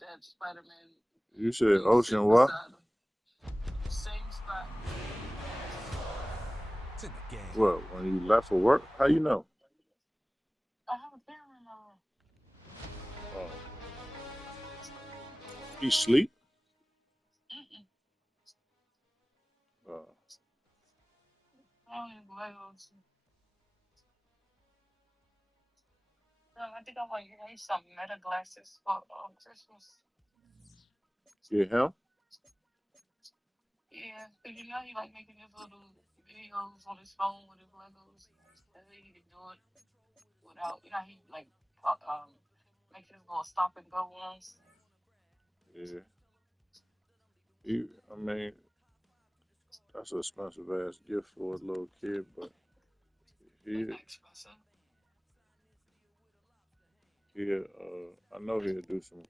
that Spider-Man You said dude Ocean sitting what? beside him. Same spot. It's in the game. What? When you left for work? How you know? I have a camera in my room. Oh, he sleep? Mm-mm. Uh, I don't even Legos. I think I want to get some Meta glasses for Christmas. get him? Yeah, because you know he like making his little videos on his phone with his Legos. And then he can do it without, he like makes his little stop and go ones. Yeah. He, I mean, that's an expensive ass gift for a little kid, but They're he, not expensive. I know he'll do some.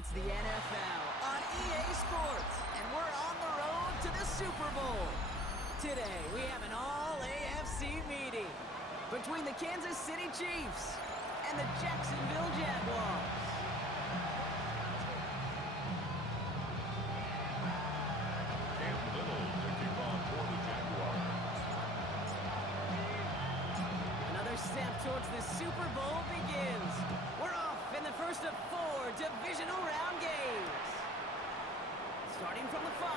It's the NFL on EA Sports, and we're on the road to the Super Bowl. Today, we have an all-AFC meeting between the Kansas City Chiefs and the Jacksonville Jaguars. Another step towards the Super Bowl begins. We're off in the first of 4 divisional round games. Starting from the 5.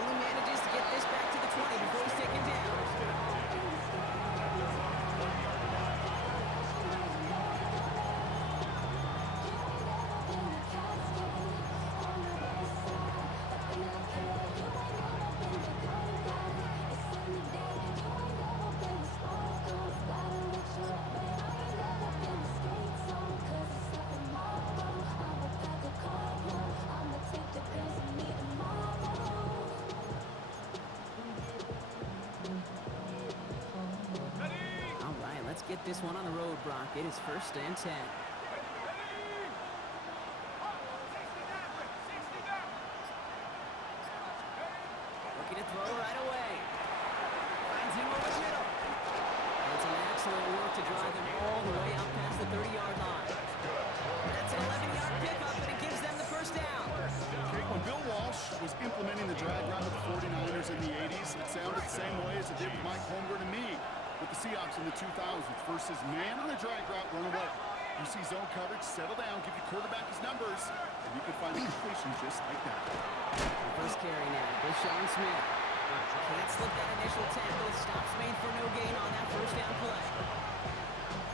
Only manages to get this back to the 20 before he's taken down. Get this one on the road, Brock. It is 1st and 10. Looking to throw right away. Finds him over the middle. It's an excellent work to drive him all the way out past the 30-yard line. That's an 11-yard pickup, and it gives them the first down. Okay, when Bill Walsh was implementing the drag route with the 49ers in the 80s, it sounded the same way as it did with Mike Holmgren and me with the Seahawks in the 2000s versus man on the drag route, run away. You see zone coverage, settle down, give your quarterback his numbers, and you can find a completion just like that. The first carry now, Deshaun Smith. Can't slip that initial tackle, stops made for no gain on that first down play.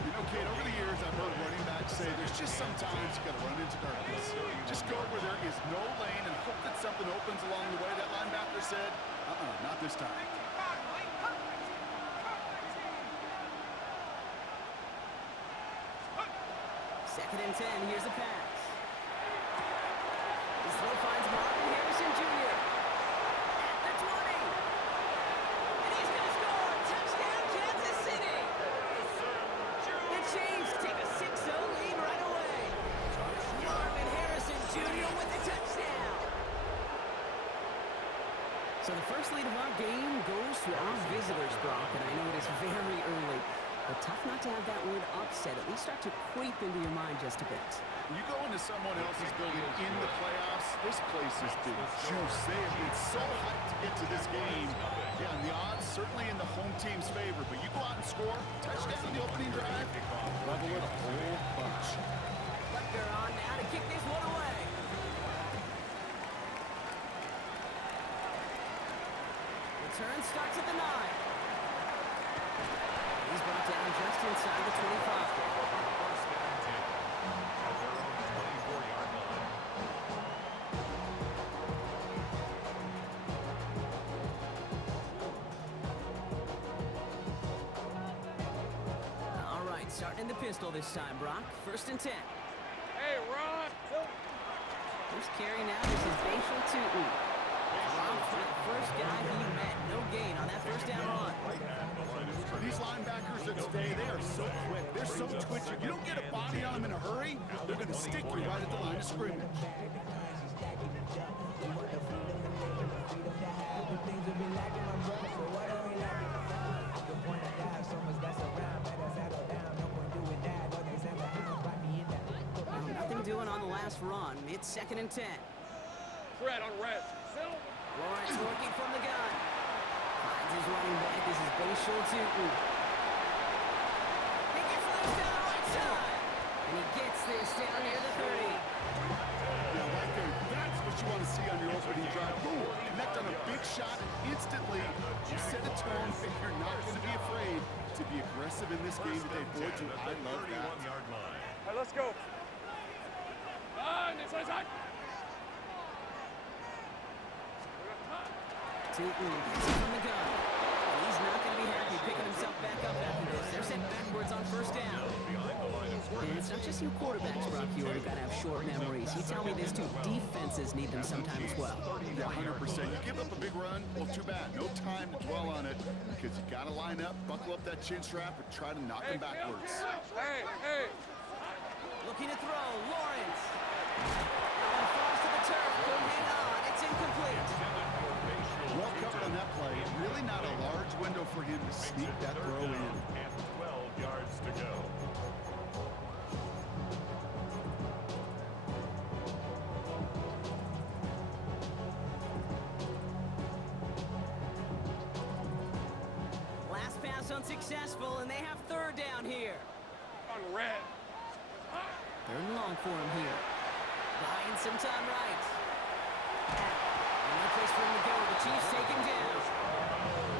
You know, Kate, over the years I've heard running backs say there's just sometimes you got to run into darkness. Just go where there is no lane and hope that something opens along the way. That linebacker said, not this time. 2nd and 10, here's a pass. This throw finds Marvin Harrison Jr. at the 20. And he's going to score. Touchdown, Kansas City. The Chiefs take a 6-0 lead right away. Marvin Harrison Jr. with the touchdown. So the first lead of our game goes to our visitors, Brock, and I know it is very early. But tough not to have that word upset at least start to creep into your mind just a bit. You go into someone else's building in the playoffs, this place has been juice. They have been so hyped to get to this game. Yeah, and the odds certainly in the home team's favor. But you go out and score, touchdown in the opening drive, level it a whole bunch. Butker on now to kick this one away. Return starts at the 9. He's brought down just inside the 25. All right, starting in the pistol this time, Brock. 1st and 10. Hey, Ron! First carry now, this is Bashal Tootin. Robbed for the first guy he met. No gain on that first down run. These linebackers of today, they are so quick. They're so twitchy. You don't get a body on them in a hurry, they're going to stick you right at the line of scrimmage. Nothing doing on the last run. It's 2nd and 10. Fred on red. Lawrence working from the gun. Finds his running back. This is Bashal Tootin. He gets loose down the right side. And he gets this down near the 30. Yeah, right there. That's what you want to see on your opening drive. Boom! Connect on a big shot, and instantly you set a tone that you're not going to be afraid to be aggressive in this game today. Boy, do I love that. All right, let's go. Inside. Tootin gets it from the gun. And he's not going to be happy picking himself back up after this. They're sent backwards on 1st down. And it's not just you quarterbacks, Brock. You already got to have short memories. You tell me this too. Defenses need them sometimes as well. Yeah, 100%. You give up a big run, well, too bad. No time to dwell on it because you got to line up, buckle up that chin strap, and try to knock them backwards. Hey! Looking to throw, Lawrence. That one falls to the turf. Couldn't hang on. It's incomplete. Well covered on that play. Really not a large window for him to sneak that throw in. And 12 yards to go. Last pass unsuccessful, and they have third down here. Red. Third and long for him here. Buying some time right. No place for him to go. The Chiefs take him down.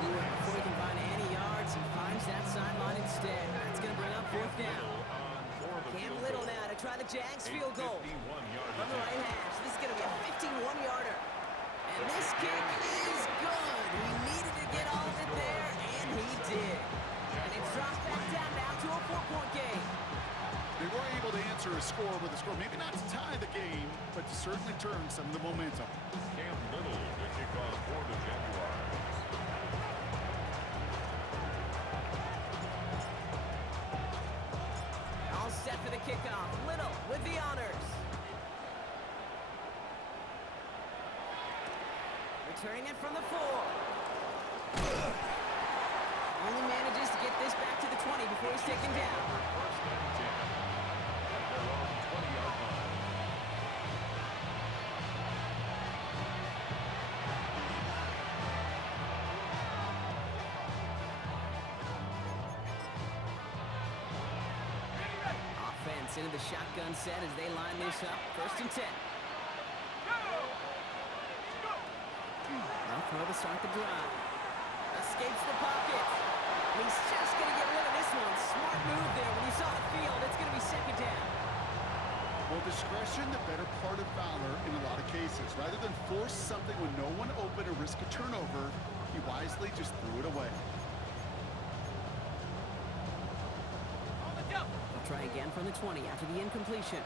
Before he can find any yards, he finds that sideline instead. That's going to bring up fourth down. Cam Little now to try the Jags field goal. From the right hash, this is going to be a 51-yarder. And this kick is good. He needed to get all of it there, and he did. And it's dropped back down now to a 4-point game. They were able to answer a score with a score, maybe not to tie the game, but to certainly turn some of the momentum. Cam Little to kick off for the Jaguars. All set for the kickoff. Little with the honors. Returning it from the 4. Only manages to get this back to the 20 before he's taken down. First and 10. At their own 20-yard line. Offense into the shotgun set as they line this up. First and 10. Now throw to start the drive. Escapes the pocket. And he's just going to get rid of this one. Smart move there. When you saw the field, it's going to be second down. Well, discretion, the better part of valor in a lot of cases. Rather than force something when no one open or risk a turnover, he wisely just threw it away. They'll try again from the 20 after the incompletion.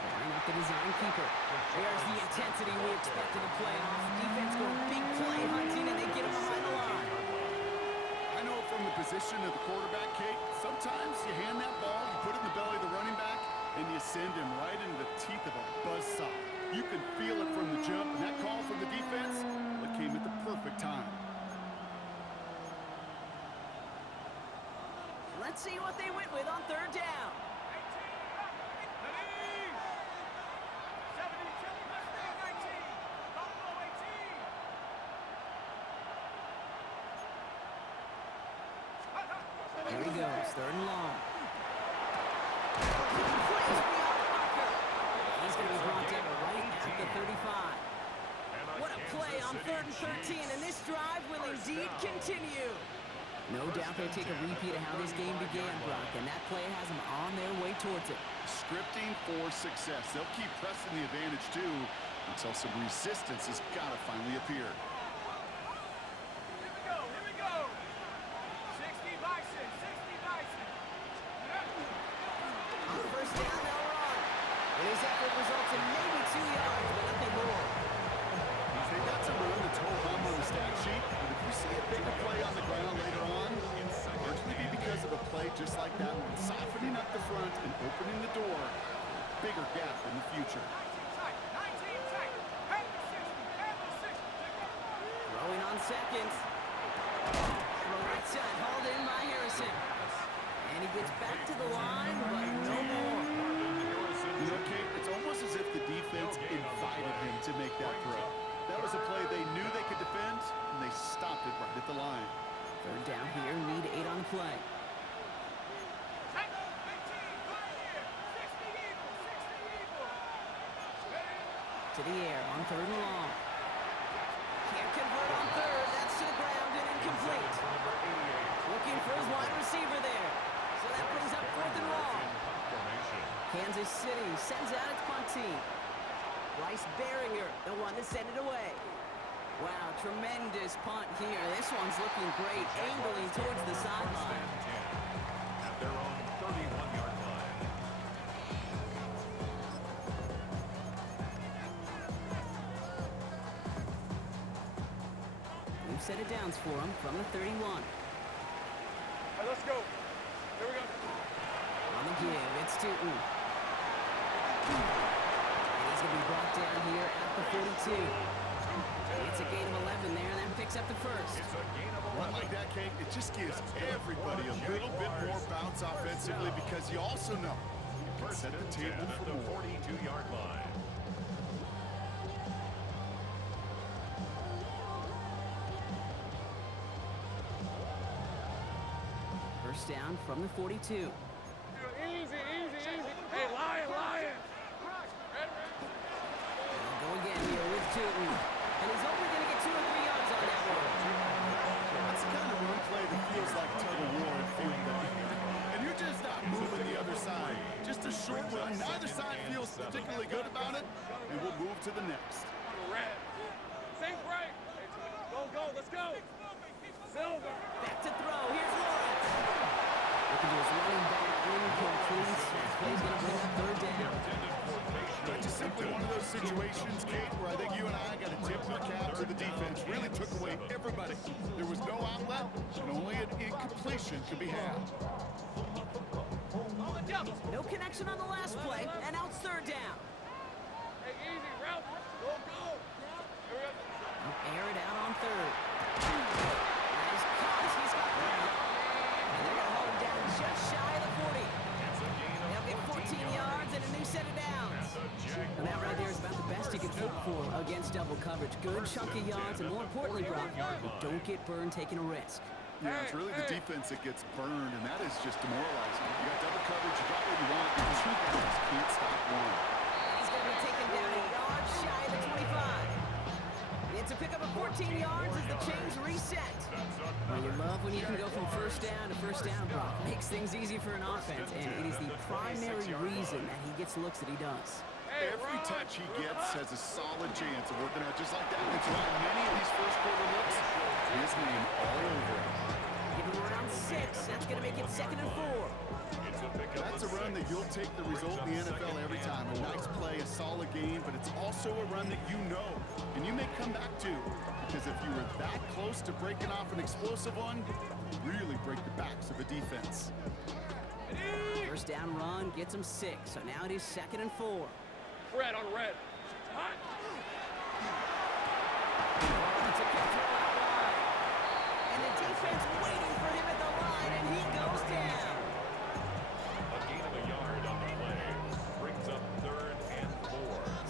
Line up the design keeper. There's the intensity we expect in the playoff. Defense going big play hunting, and they get him behind the line. I know from the position of the quarterback, Kate, sometimes you hand that ball, you put it in the belly of the running back, and you send him right into the teeth of a buzzsaw. You can feel it from the jump, and that call from the defense, it came at the perfect time. Let's see what they went with on third down. Here he goes, third and long. He's going to be brought down right at the 35. What a play on third and 13, and this drive will indeed continue. No doubt they'll take a repeat of how this game began, Brock, and that play has them on their way towards it. Scripting for success. They'll keep pressing the advantage, too, until some resistance has got to finally appear. First down, they'll run. And his effort results in maybe 2 yards, but nothing more. They got to run the toe hum on the stat sheet, but if you see a bigger play on the ground later on, it'll largely be because of a play just like that one, softening up the front and opening the door. Bigger gap in the future. Throwing on seconds. Throw right side, hauled in by Harrison. And he gets back to the line, but no more. You know, Kate, it's almost as if the defense invited him to make that throw. That was a play they knew they could defend, and they stopped it right at the line. Third down here, need 8 on the play. To the air on third and long. Can't convert on third. That's to the ground and incomplete. Looking for his wide receiver there. So that brings up fourth and long. Kansas City sends out its punt team. Bryce Behringer, the one to send it away. Wow, tremendous punt here. This one's looking great, angling towards the sideline. At their own 31-yard line. New set of downs for him from the 31. let's go. Here we go. On the give, it's Tootin. And he's going to be brought down here at the 42. It's a gain of 11 there, and then picks up the first. It's a gain of One 11. like that, Kate, it just gives everybody a little bit more bounce offensively because you also know you can First set the and 10 table at for the more. 42-yard line. First down from the 42. Easy, easy, easy. Hey, Lion. They'll go again here with Tootin. And he's only going to get 2 or 3 yards on that one. That's the kind of run play that feels like tug-of-war at field day. And you're just not moving the other side. Just a short run. Neither side feels particularly good about it, and we'll move to the next. Red. Sink right. Go, let's go. Silver. Back to throw. Here's Lawrence. Looking to his running back incomplete. Play's going to bring up third down. But just simply one of those situations, Kate, where I think you and I got to tip our cap to the defense. Really took away everybody. There was no outlet, and only an incompletion could be had. No connection on the last play, and now it's third down. Hey, easy, route. Go. Here we go. Air it out on third. Nice cross. He's got Brown. And they're going to hold him down just shy of the 40. They'll get 14 yards and a new set of downs. And that right there is about the best you can hope for against double coverage. Good chunk of yards, and more importantly, Brock, don't get burned taking a risk. Yeah, it's really the defense that gets burned, and that is just demoralizing. You got double coverage, you got what you want, and 2 guys can't stop one. He's going to be taken down a yard shy of the 25. It's a pickup of 14 yards as the chains reset. Well, you love when you can go from first down to first down, Brock. Makes things easy for an offense, and it is the primary reason that he gets the looks that he does. Every touch he gets has a solid chance of working out just like that. It's why many of these first quarter looks, his name all over it. Give him around 6. That's going to make it 2nd and 4. That's a run that you'll take the result in the NFL every time. A nice play, a solid game, but it's also a run that you know, and you may come back to, because if you were that close to breaking off an explosive one, you really break the backs of a defense. First down run gets him 6, so now it is 2nd and 4. Red on red. Hot. It's a quick throw out wide. And the defense waiting for him at the line, and he goes down. A gain of a yard on the play. Brings up 3rd and 4.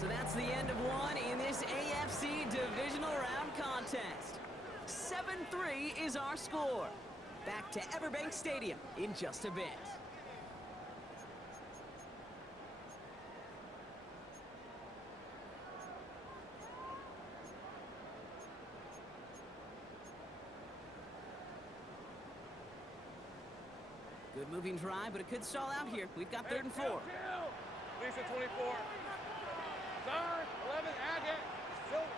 So that's the end of one in this AFC Divisional Round contest. 7-3 is our score. Back to Everbank Stadium in just a bit. Good moving drive, but it could stall out here. We've got 3rd and 4. Lisa 24. Zard, 11, Agate. Silver.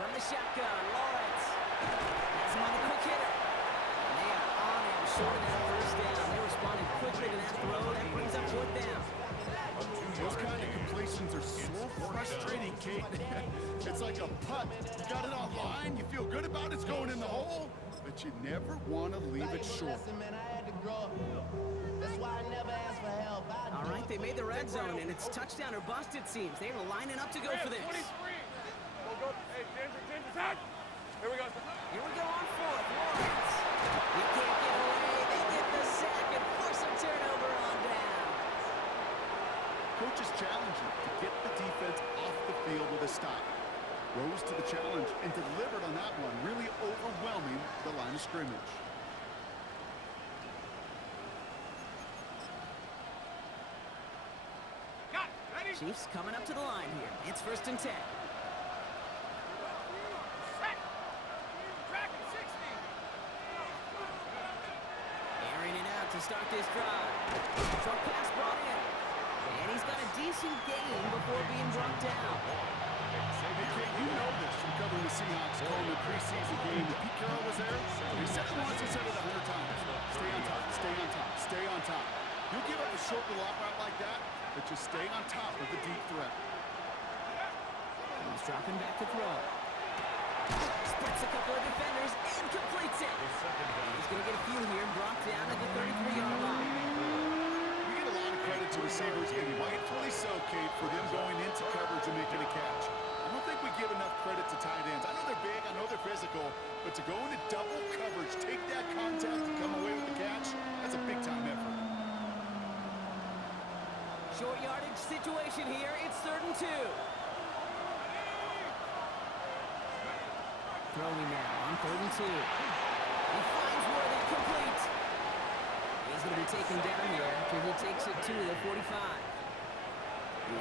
From the shotgun, Lawrence. Has him on the quick hitter. And they are on him, short of that first down. They responded quickly to that throw. That brings up 4th down. Those kind of completions are so frustrating, Kate. It's like a putt. You got it on line, you feel good about it, it's going in the hole, but you never want to leave it short. All right, they made the red zone, and it's touchdown or bust, it seems. They are lining up to go for this. 23. Go. Hey, Ginger, hot. Here we go. Here we go on 4th. Lawrence. He can't get away. They get the sack and force a turnover on down. Coaches challenge you to get the defense off the field with a stop. Rose to the challenge and delivered on that one, really overwhelming the line of scrimmage. Chiefs coming up to the line here. It's 1st and 10. Airing it out to start this drive. Short pass brought in. And he's got a decent gain before being brought down. Hey, Kate, you know this from covering the Seahawks calling the preseason game. When Pete Carroll was there, he said it once, he said it 100 times. Stay on top, stay on top, stay on top. You'll give up a short little out route like that, but just stay on top of the deep threat. He's dropping back to throw. Splits a couple of defenders and completes it. The second down. He's going to get a few here, brought down at the 33-yard line. We get a lot of credit to receivers, and rightfully so, Kate, for them going into coverage and making a catch. I don't think we give enough credit to tight ends. I know they're big, I know they're physical, but to go into double coverage, take that contact and come away with the catch, that's a big-time effort. Short yardage situation here. It's 3rd and 2. Throwing now on 3rd and 2. He finds Worthy, complete. He's going to be taken down here after he takes it to the 45.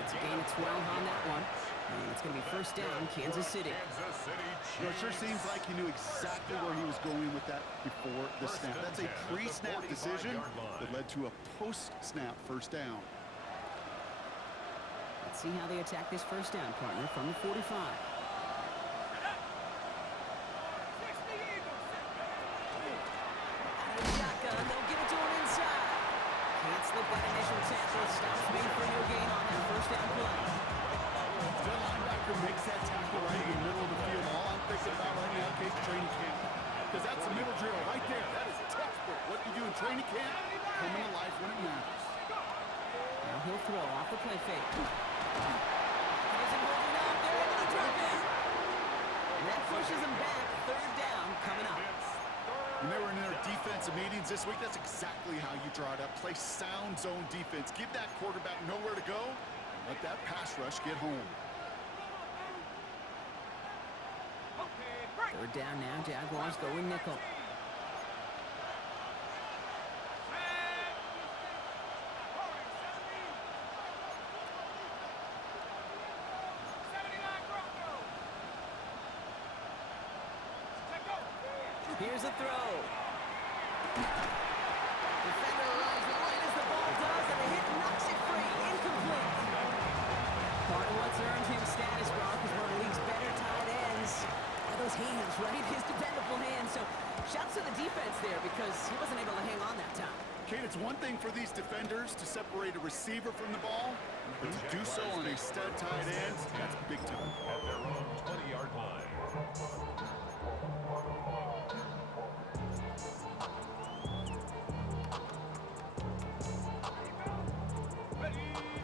It's a gain of 12 on that one. And it's going to be 1st down, Kansas City. Kansas City You know, it sure seems like he knew exactly where he was going with that before the snap. That's a pre-snap decision that led to a post-snap 1st down. Let's see how they attack this 1st down, partner, from the 45. Out of the shotgun, they'll give it to him inside. Can't slip that initial tackle. Stops made for no gain on that 1st down play. That linebacker makes that tackle right in the middle of the field. All I'm thinking about right now, Kate, training camp. Because that's the middle drill right there. That is textbook. What you do in training camp, coming to life when it matters. Now he'll throw off the play fake. He doesn't hold it up. They're into the drop in. And that pushes him back. 3rd down coming up. When they were in their defensive meetings this week, that's exactly how you draw it up. Play sound zone defense. Give that quarterback nowhere to go. And let that pass rush get home. 3rd down now. Jaguars going nickel. Here's a throw. Defender runs right as the ball does, and the hit knocks it free. Incomplete. Part of what's earned him status, Brock, is one of the league's better tight ends. Are those hands, right? His dependable hands. So shouts to the defense there because he wasn't able to hang on that time. Kate, it's one thing for these defenders to separate a receiver from the ball, but to do so on a stud tight end, that's big time. at their own 20-yard line.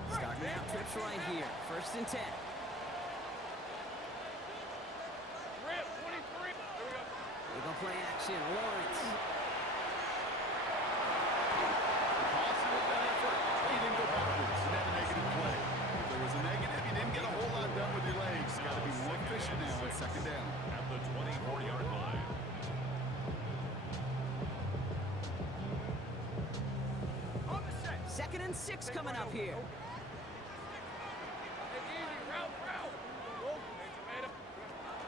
Starting out trips right here. 1st and 10. They go play action. Lawrence. Possible that effort, he didn't go backwards. Didn't have a negative play. If there was a negative, you didn't get a whole lot done with your legs. Got to be more efficient now at 2nd down. At the 24-yard line. 2nd and 6 coming up here.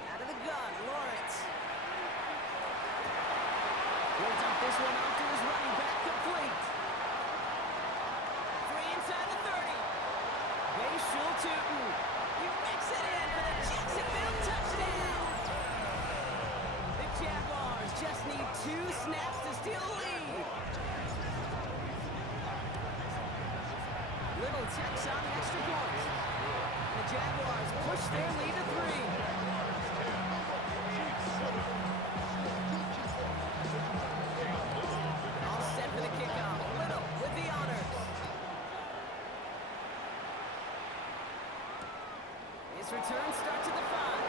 Out of the gun, Lawrence. He'll dump this one off to his running back, complete. 3 inside the 30. Bay Schultuten. He makes it in for the Jacksonville touchdown. The Jaguars just need 2 snaps to steal a lead. Little tacks on the extra point. And the Jaguars push their lead to 3. All set for the kickoff. Little with the honors. His return starts at the 5.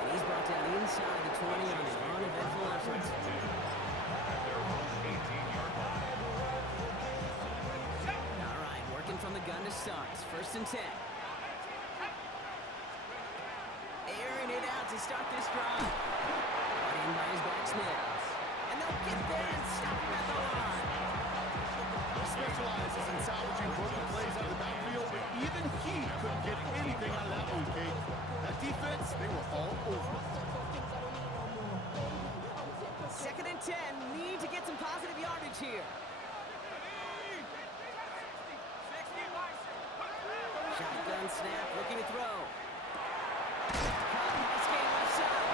And he's brought down inside the 20 on an uneventful effort. At their own 18-yard line. All right, working from the gun to start. 1st and 10. Airing it out to start this drive. Brought in by his backsmith. And they'll get there and stop him at the line. He specializes in salvaging broken plays out of the backfield, but even he couldn't get anything out of that one, Kate. That defense, they were all over it. 2nd and 10. Need to get some positive yardage here. Shotgun snap, looking to throw. Caught, nice game left side.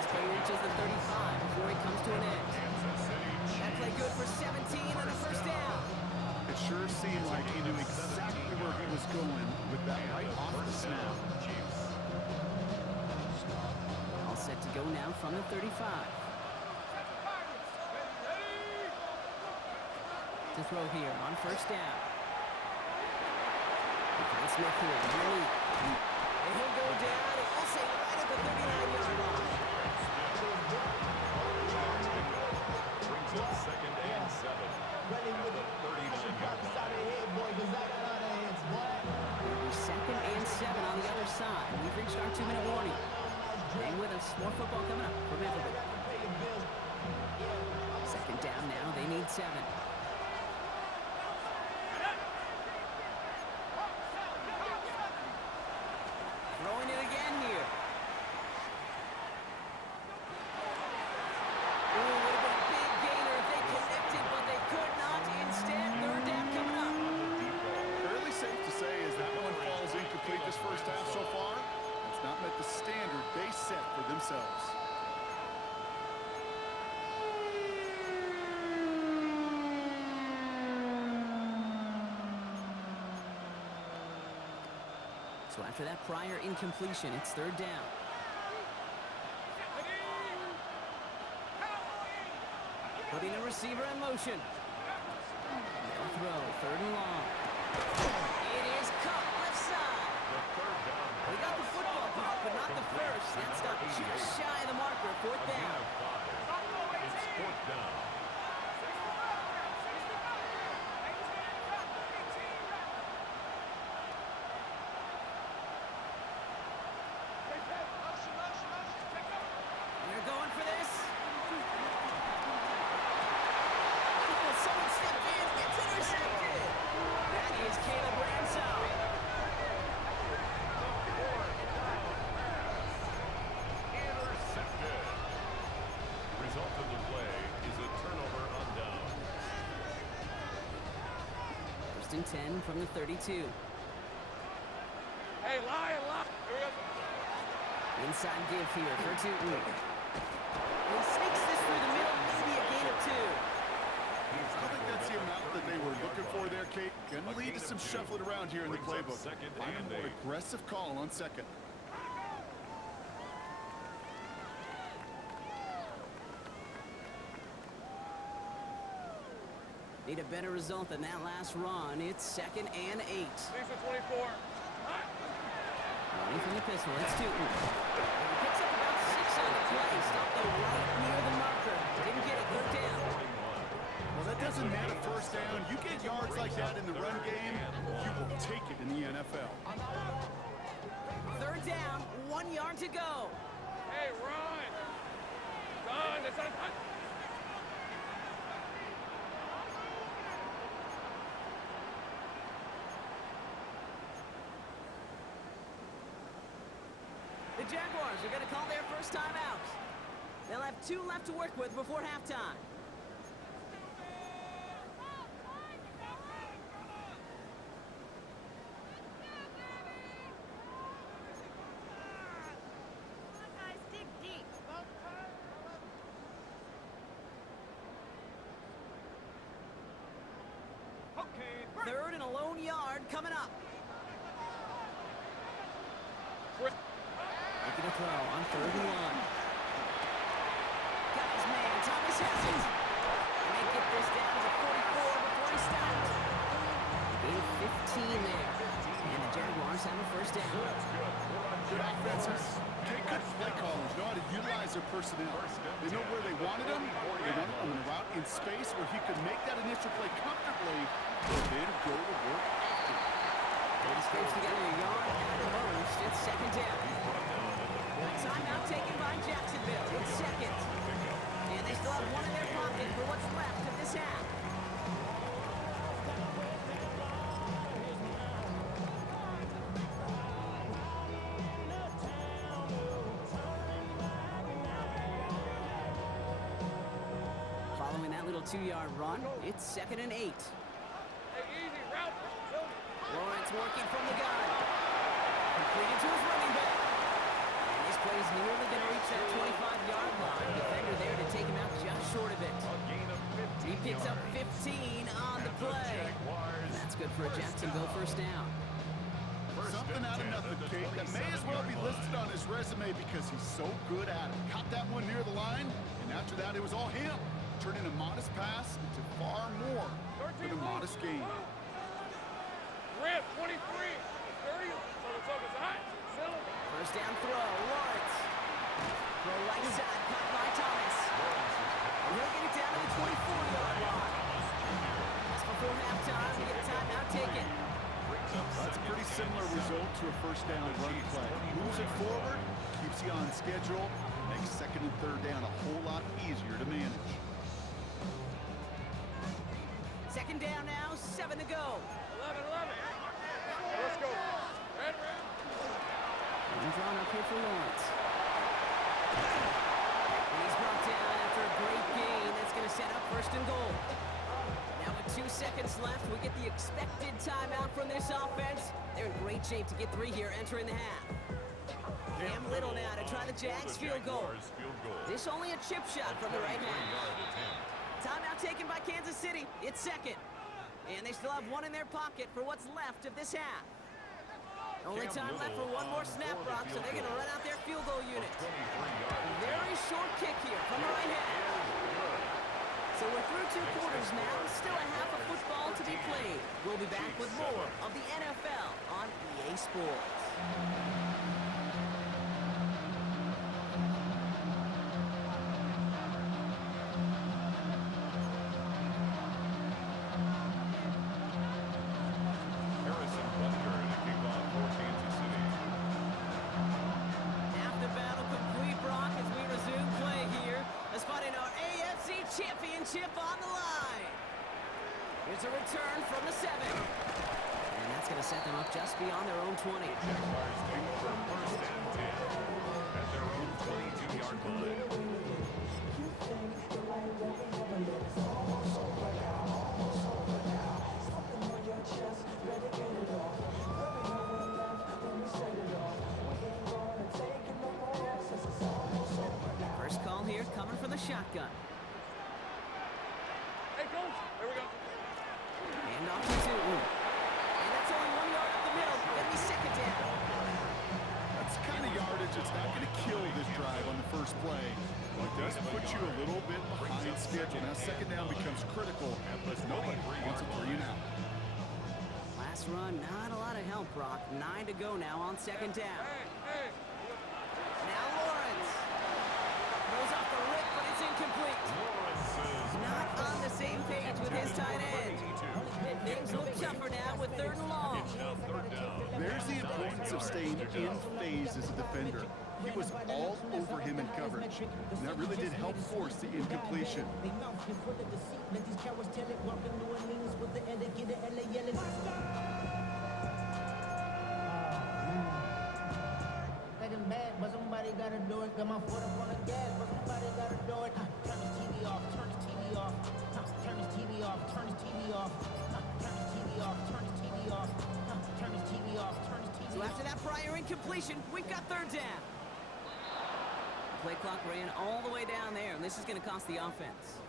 This play reaches the 35 before he comes to an end. That play good for 17 and a 1st down. It sure seemed like he knew exactly where he was going with that right off the snap. All now from the 35. To throw here on first down. Frank Smith here, underneath. And he'll go down, and we'll say right at the 39-yard line. Brings up 2nd and 7 at the 39-yard line. It'll be 2nd and 7 on the other side. We've reached our 2-minute warning. Staying with us, more football coming up from Everett. 2nd down now, they need 7. Throwing it again here. Ooh, would have been a big gainer if they connected, but they could not. Instead, 3rd down coming up. Fairly safe to say as that one falls incomplete this first half so far. It's not met the standard they set for themselves. So after that prior incompletion, it's 3rd down. Putting the receiver in motion. They'll throw, 3rd and long. It is caught left side. They got the football part, but not the first. That stopped just shy of the marker, 4th down. It's 4th down. They're going for this. Oh, someone stepped in. It's intercepted. That is Caleb Ransom. Intercepted. Result of the play is a turnover on down. 1st and 10 from the 32. Hey, Lion. Inside give here for Tootin. He sneaks this through the middle, maybe a gain of 2. I don't think that's the amount that they were looking for there, Kate. Going to lead to some shuffling around here in the playbook. Find a more aggressive call on 2nd. Need a better result than that last run. It's 2nd and 8. Running from the pistol, it's Tootin. He picks up about 6 on the play. Stopped though right near the marker. Didn't get it, 3rd down. Well, that doesn't matter 1st down. You get yards like that in the run game, you will take it in the NFL. 3rd down, 1 yard to go. Hey, run. Run. That's not... The Jaguars are going to call their first time out. They'll have 2 left to work with before halftime. Okay. 3rd and a lone yard coming up. Making a throw on 3rd and 1. Got his man, Thomas has it. May get this down to 44 before he stopped. Gain 15 there. And the Jaguars have a 1st down. Good offenses. Kate, good play callers know how to utilize their personnel. They know where they wanted him. They wanted him on a route in space where he could make that initial play comfortably, and then go to work after. They scrapes together a yard at most. It's 2nd down. Timeout taken by Jacksonville. It's 2nd. And they still have 1 in their pocket for what's left of this half. Following that little 2-yard run, it's 2nd and 8. Hey, easy route. Lawrence working from the gun. Completed to his running back. And this play's nearly going to reach that 25-yard line. Defender there to take him out just short of it. A gain of 15 He picks up yards. 15 on the play. Jaguars That's good for a Jacksonville 1st down. Something out of nothing, Kate, that may as well be listed on his resume. resume because he's so good at it. Caught that one near the line, and after that, it was all him. Turning a modest pass into far more than a modest gain. Rip, 23, 30, so it's up his high. First down throw, Lawrence. Throw right side, caught by Thomas. And he'll get it down to the 24-yard line. Just before halftime, we get a timeout taken. That's a pretty similar result to a first down run play. Moves it forward, keeps you on schedule, makes second and third down a whole lot easier to manage. Second down now, 7 to go. 11. Let's go. Red. And drawn up here for Lawrence. And he's brought down after a great gain. That's going to set up first and goal. Now with 2 seconds left, we get the expected timeout from this offense. They're in great shape to get 3 here entering the half. Cam Little now to try the Jags field goal. This only a chip shot from the right hand. Timeout taken by Kansas City. It's second. And they still have one in their pocket for what's left of this half. Only time left for one more snap, Brock, so they're going to run out their field goal unit. Very short kick here from the right hand. So we're through 2 quarters now. Still a half of football to be played. We'll be back with more of the NFL on EA Sports. Championship on the line. Here's a return from the 7. And that's going to set them up just beyond their own 20. Jaguars take over first and 10 at their own 22-yard line. First call here coming from the shotgun. Hey, coach, there we go. And off to 2. And that's only 1 yard up the middle. Gonna be second down. That's the kind of yardage that's not going to kill this drive on the first play. But it does put you a little bit behind schedule. Now second down becomes critical as nobody wants a 3 and out. Last run, not a lot of help, Brock. 9 to go now on second down. Hey. Now Lawrence. Throws off the rip, but it's incomplete. Not on the same page with his tight end. And things look tougher now with 3rd and long. There's the importance of staying in phase as a defender. He was all over him in coverage. And that really did help force the incompletion. Bad, but somebody gotta do it. Got my foot up on the gas, but somebody gotta do it. Turn his TV off, turn his TV off. Turn his TV off, turn his TV off. Turn his TV off, turn his TV off. Turn his TV off, turn his TV off. So after that prior incompletion, we've got 3rd down. The play clock ran all the way down there, and this is going to cost the offense.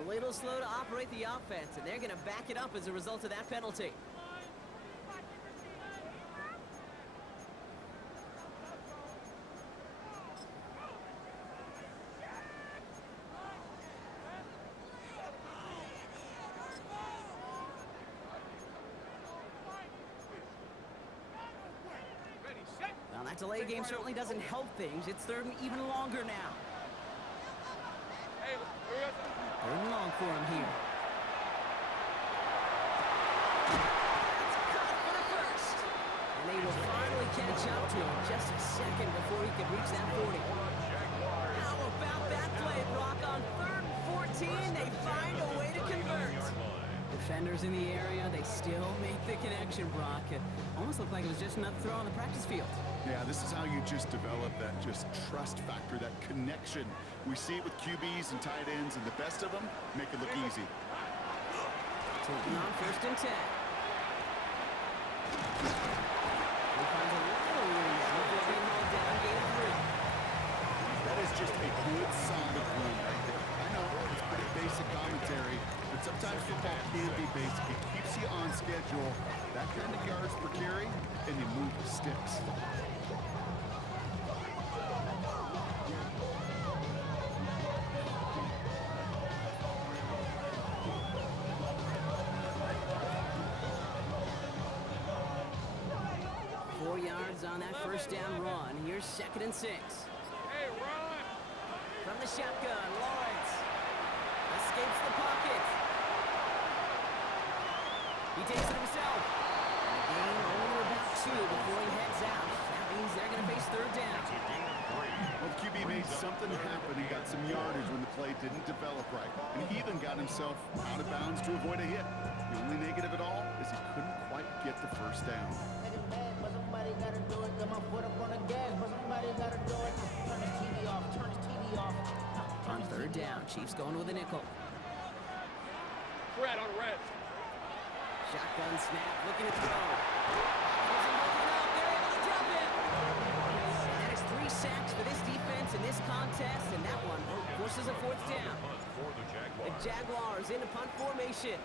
A little slow to operate the offense, and they're going to back it up as a result of that penalty. Well, that delay game certainly doesn't help things. It's 3rd and even longer now. Hey, where we got 3rd and long for him here. That's caught for the first. And they will finally catch up to him just a second before he could reach that 40. How about that play, Brock? On 3rd and 14, they find a way to convert. Defenders in the area, they still make the connection, Brock. It almost looked like it was just another throw on the practice field. Yeah, this is how you just develop that just trust factor, that connection. We see it with QBs and tight ends, and the best of them make it look easy. Tilton on 1st and 10. He finds a little room before being hauled down, gain of 3. That is just a good, solid run right there. I know it's pretty basic commentary, but sometimes football can be basic. It keeps you on schedule. That kind of yards per carry, and you move the sticks. first down run. Here's 2nd and 6. From the shotgun, Lawrence escapes the pocket. He takes it himself. And a gain only about 2 before he heads out. That means they're going to face 3rd down. Well, the QB made something happen and got some yardage when the play didn't develop right. And he even got himself out of bounds to avoid a hit. The only negative at all is he couldn't quite get the first down. But somebody gotta do it. Got my foot up on the gas, but somebody gotta do it. Turn his TV off. Turn his TV off. On 3rd down, Chiefs going with a nickel. Red on red. Shotgun snap, looking to throw. Isn't looking up, they're able to drop it. And that is 3 sacks for this defense in this contest, and that one forces a 4th down. For the The Jaguars. Jaguars into punt formation.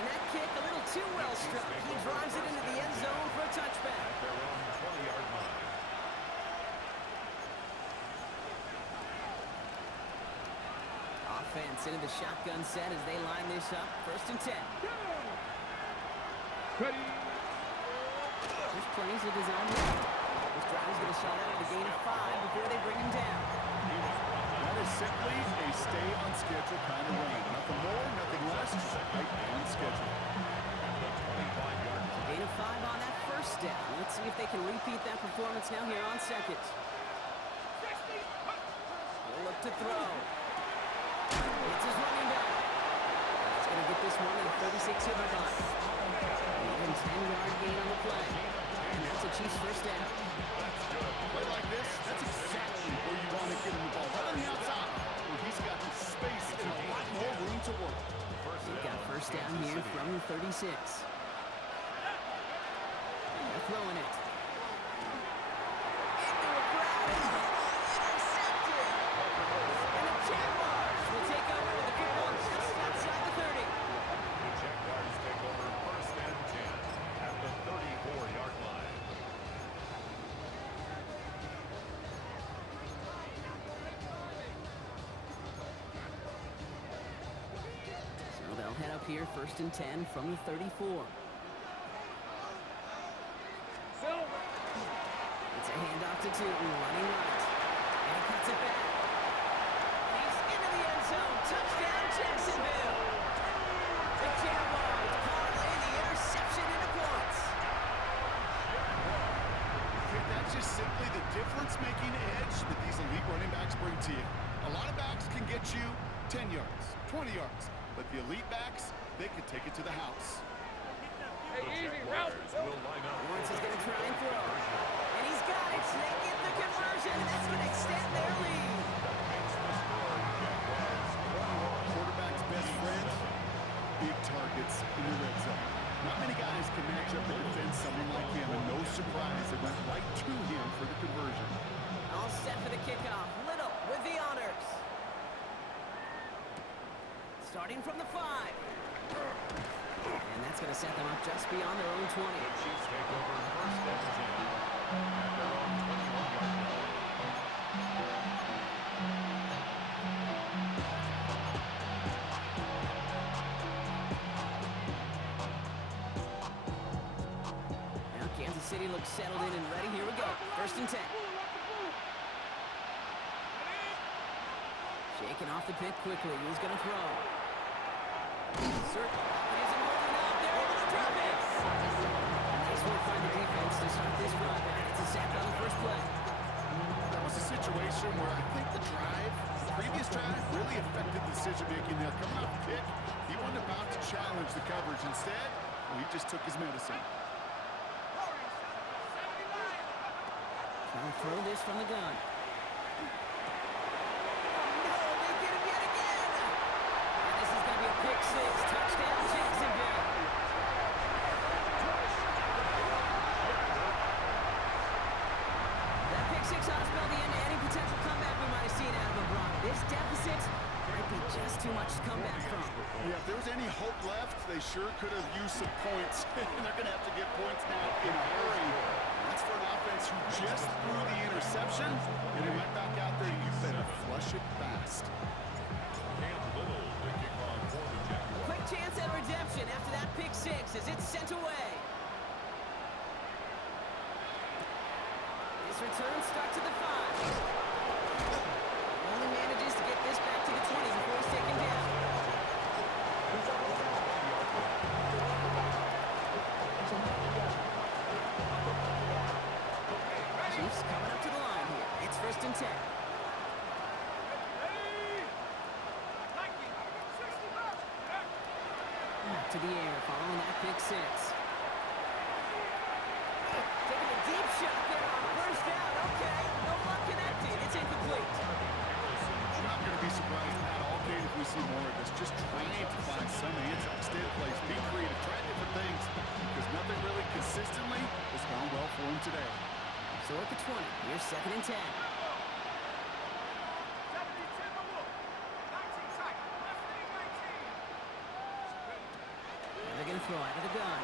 And that kick a little too well struck. He drives it into the end zone for a touchback. At their own 20-yard line. Offense into the shotgun set as they line this up. 1st and 10. There's plays of his own. This drive is going to start out with a gain of 5 before they bring him down. That is simply a stay on schedule kind of run. Nothing more, nothing less, just right on schedule. Gain of 5 on that 1st down. Let's see if they can repeat that performance now here on 2nd. He'll look to throw. It's his running back. He's going to get this one at the 36-yard line. Even 10-yard gain on the play. And that's a Chiefs 1st down. Play like this, that's exactly where you want to get him the ball. Right on the outside, where he's got the space and a lot more room to work. They've got 1st down here from the 36. They're throwing it. Into a crowd. Intercepted. And the Jaguars will take over with the football just outside the 30. The Jaguars take over 1st and 10 at the 34-yard line. So they'll head up here 1st and 10 from the 34. It's a handoff to Tootin, running right. And he cuts it back. He's into the end zone. Touchdown, Jacksonville. The Jaguars parlay the interception into points. That's just simply the difference-making edge that these elite running backs bring to you. A lot of backs can get you 10 yards, 20 yards, but the elite backs, they can take it to the house. The Jaguars will line up. Lawrence is going to try and throw. And he's got it. They get the conversion, and that's going to extend their lead. Quarterback's best friend, big targets in the red zone. Not many guys can match up and defend someone like him, and no surprise, it went right to him for the conversion. All set for the kickoff. Little with the honors. Starting from the 5. And that's going to set them up just beyond their own 20. The Chiefs take over 1st and 10 at their own 21-yard line. Now Kansas City looks settled in and ready. Here we go. 1st and 10. Shaking off the pit quickly. He's going to throw. Circle. Isn't holding up. They're able to drop it. Nice work by the defense to start this drive. And it's a sack on the first play. That was a situation where I think the previous drive, really affected the decision-making there. Coming off the pick, he wasn't about to challenge the coverage. Instead, he just took his medicine. Trying to throw this from the gun. No, they get him yet again. And this is going to be a pick 6. Touchdown, Jacksonville. That pick 6 ought to spell the end to any potential comeback we might have seen out of LeBron. This deficit might be just too much to come back from. Yeah, if there was any hope left, they sure could have used some points. And they're going to have to get points now in a hurry. That's for an offense who just threw the interception, and he went back out there. You better flush it fast. Cam Little, the kickoff for the Jaguars. Quick chance at a reception after that pick six as it's sent away. This return starts at the 5. He only manages to get this back to the 20 before he's taken down. Chiefs coming up to the line here. It's 1st and 10. Back to the air following that pick six. Taking a deep shot there on 1st down. Okay, no luck connected. It's incomplete. I'm not going to be surprised at all, Kate, if we see more of this. Just trying to find some answer. Stay in place, be creative, try different things, because nothing really consistently has gone well for him today. So at the 20, here's 2nd and 10. And they're going to throw out of the gun.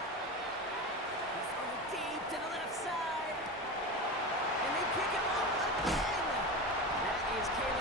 He's throwing deep to the left side. And they pick him off again. That is Caleb